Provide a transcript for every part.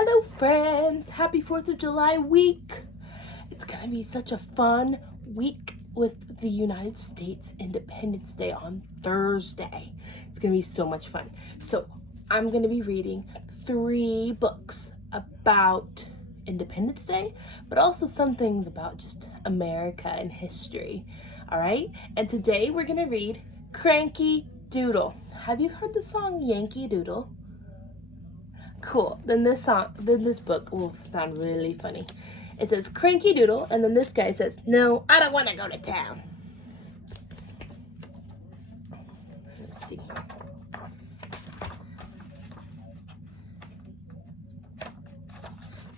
Hello friends, happy 4th of July week. It's gonna be such a fun week with the United States Independence Day on Thursday. It's gonna be so much fun. So I'm gonna be reading 3 books about Independence Day, but also some things about just America and history. All right, and today we're gonna read Crankee, Doodle. Have you heard the song Yankee Doodle? Cool. Then this book will sound really funny. It says Cranky Doodle, and then this guy says, "No, I don't want to go to town." Let's see.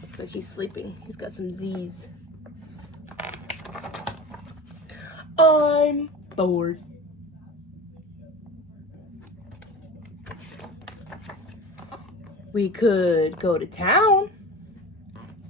Looks like he's sleeping. He's got some Z's. I'm bored. We could go to town.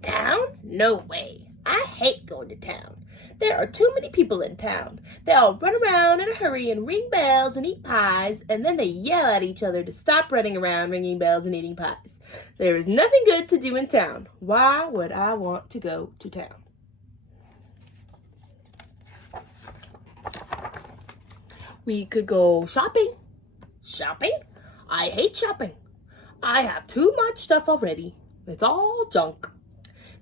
Town? No way. I hate going to town. There are too many people in town. They all run around in a hurry and ring bells and eat pies, and then they yell at each other to stop running around ringing bells and eating pies. There is nothing good to do in town. Why would I want to go to town? We could go shopping. Shopping? I hate shopping. I have too much stuff already. It's all junk.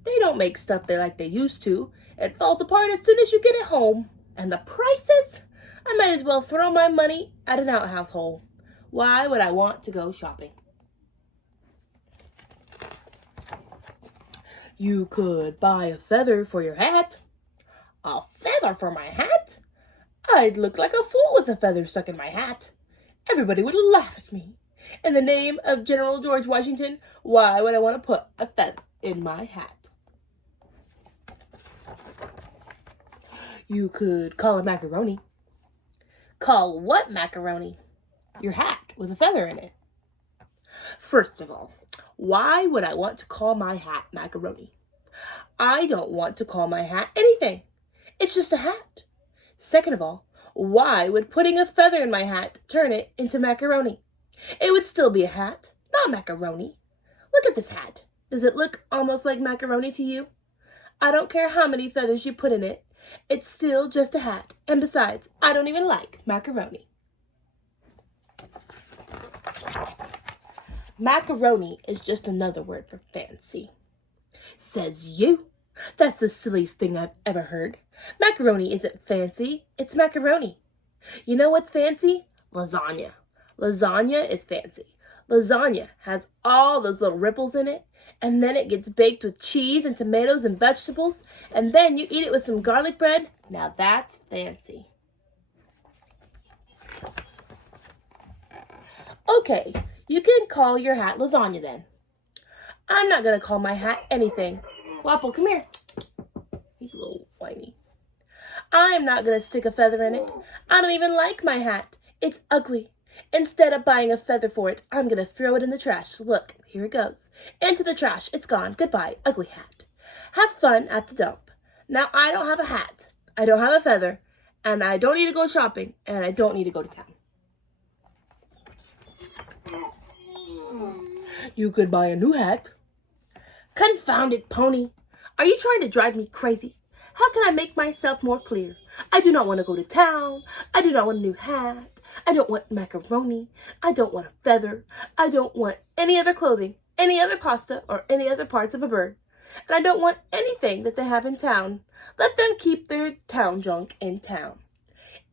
They don't make stuff like they used to. It falls apart as soon as you get it home. And the prices? I might as well throw my money at an outhouse hole. Why would I want to go shopping? You could buy a feather for your hat. A feather for my hat? I'd look like a fool with a feather stuck in my hat. Everybody would laugh at me. In the name of General George Washington, why would I want to put a feather in my hat? You could call it macaroni. Call what macaroni? Your hat with a feather in it. First of all, why would I want to call my hat macaroni? I don't want to call my hat anything. It's just a hat. Second of all, why would putting a feather in my hat turn it into macaroni? It would still be a hat, not macaroni. Look at this hat. Does it look almost like macaroni to you? I don't care how many feathers you put in it. It's still just a hat. And besides, I don't even like macaroni. Macaroni is just another word for fancy. Says you. That's the silliest thing I've ever heard. Macaroni isn't fancy. It's macaroni. You know what's fancy? Lasagna. Lasagna is fancy. Lasagna has all those little ripples in it, and then it gets baked with cheese and tomatoes and vegetables, and then you eat it with some garlic bread. Now that's fancy. Okay, you can call your hat lasagna then. I'm not going to call my hat anything. Wapple, come here. He's a little whiny. I'm not going to stick a feather in it. I don't even like my hat. It's ugly. Instead of buying a feather for it, I'm going to throw it in the trash. Look, here it goes. Into the trash. It's gone. Goodbye, ugly hat. Have fun at the dump. Now, I don't have a hat. I don't have a feather. And I don't need to go shopping. And I don't need to go to town. You could buy a new hat. Confounded pony. Are you trying to drive me crazy? How can I make myself more clear? I do not want to go to town. I do not want a new hat. I don't want macaroni. I don't want a feather. I don't want any other clothing, any other pasta, or any other parts of a bird. And I don't want anything that they have in town. Let them keep their town junk in town.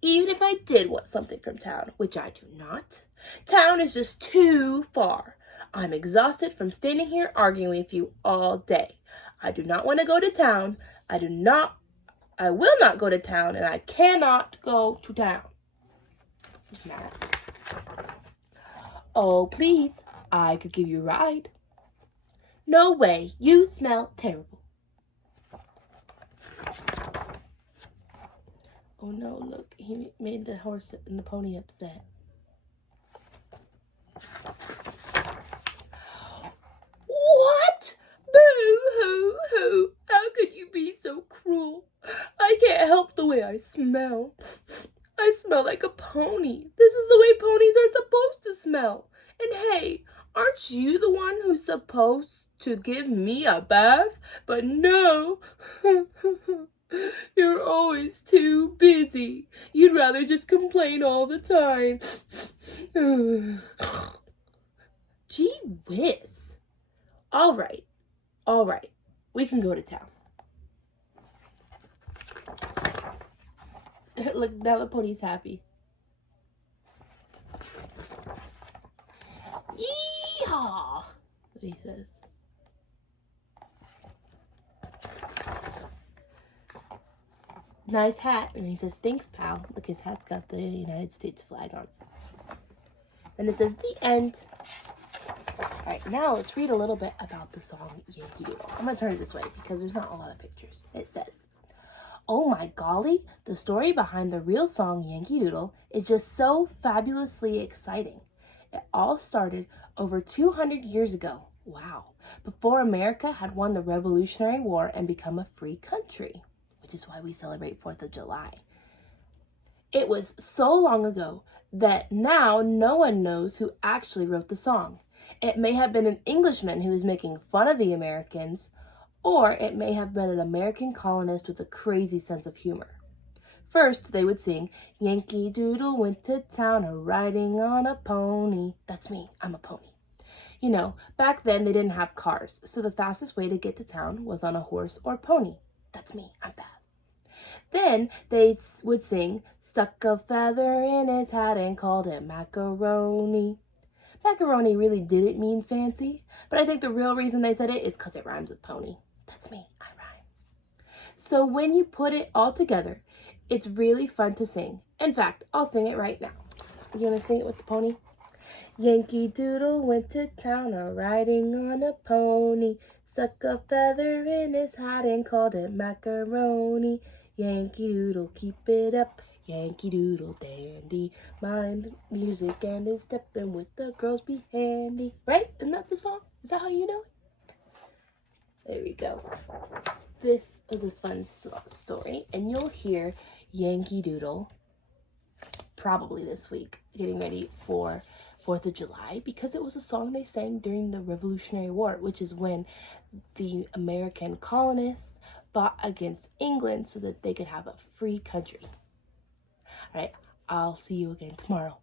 Even if I did want something from town, which I do not, town is just too far. I'm exhausted from standing here arguing with you all day. I do not want to go to town. I will not go to town, and I cannot go to town. Oh, please, I could give you a ride. No way, you smell terrible. Oh no, look, he made the horse and the pony upset. What? Boo-hoo-hoo. How could you be so cruel? I can't help the way I smell. I smell like a pony. This is the way ponies are supposed to smell. And hey, aren't you the one who's supposed to give me a bath, but no, you're always too busy. You'd rather just complain all the time. Gee whiz. All right, we can go to town. Look, now the pony's happy. Yeehaw, what he says. Nice hat. And he says, thanks, pal. Look, his hat's got the United States flag on it. And it says, the end. All right, now let's read a little bit about the song Yankee Doodle. I'm going to turn it this way because there's not a lot of pictures. It says, oh my golly, the story behind the real song Yankee Doodle is just so fabulously exciting. It all started over 200 years ago. Wow. Before America had won the Revolutionary War and become a free country, which is why we celebrate 4th of July. It was so long ago that now no one knows who actually wrote the song. It may have been an Englishman who was making fun of the Americans, or it may have been an American colonist with a crazy sense of humor. First, they would sing, Yankee Doodle went to town riding on a pony. That's me, I'm a pony. You know, back then they didn't have cars, so the fastest way to get to town was on a horse or pony. That's me, I'm fast. Then they would sing, stuck a feather in his hat and called it macaroni. Macaroni really didn't mean fancy, but I think the real reason they said it is because it rhymes with pony. That's me, I rhyme. So when you put it all together, it's really fun to sing. In fact, I'll sing it right now. You want to sing it with the pony? Yankee Doodle went to town riding on a pony, stuck a feather in his hat and called it macaroni. Yankee Doodle, keep it up, Yankee Doodle dandy, mind music and is stepping with the girls be handy. Right? Isn't that the song? Is that how you know it? There we go. This was a fun story, and you'll hear Yankee Doodle probably this week, getting ready for 4th of July, because it was a song they sang during the Revolutionary War, which is when the American colonists fought against England so that they could have a free country. All right, I'll see you again tomorrow.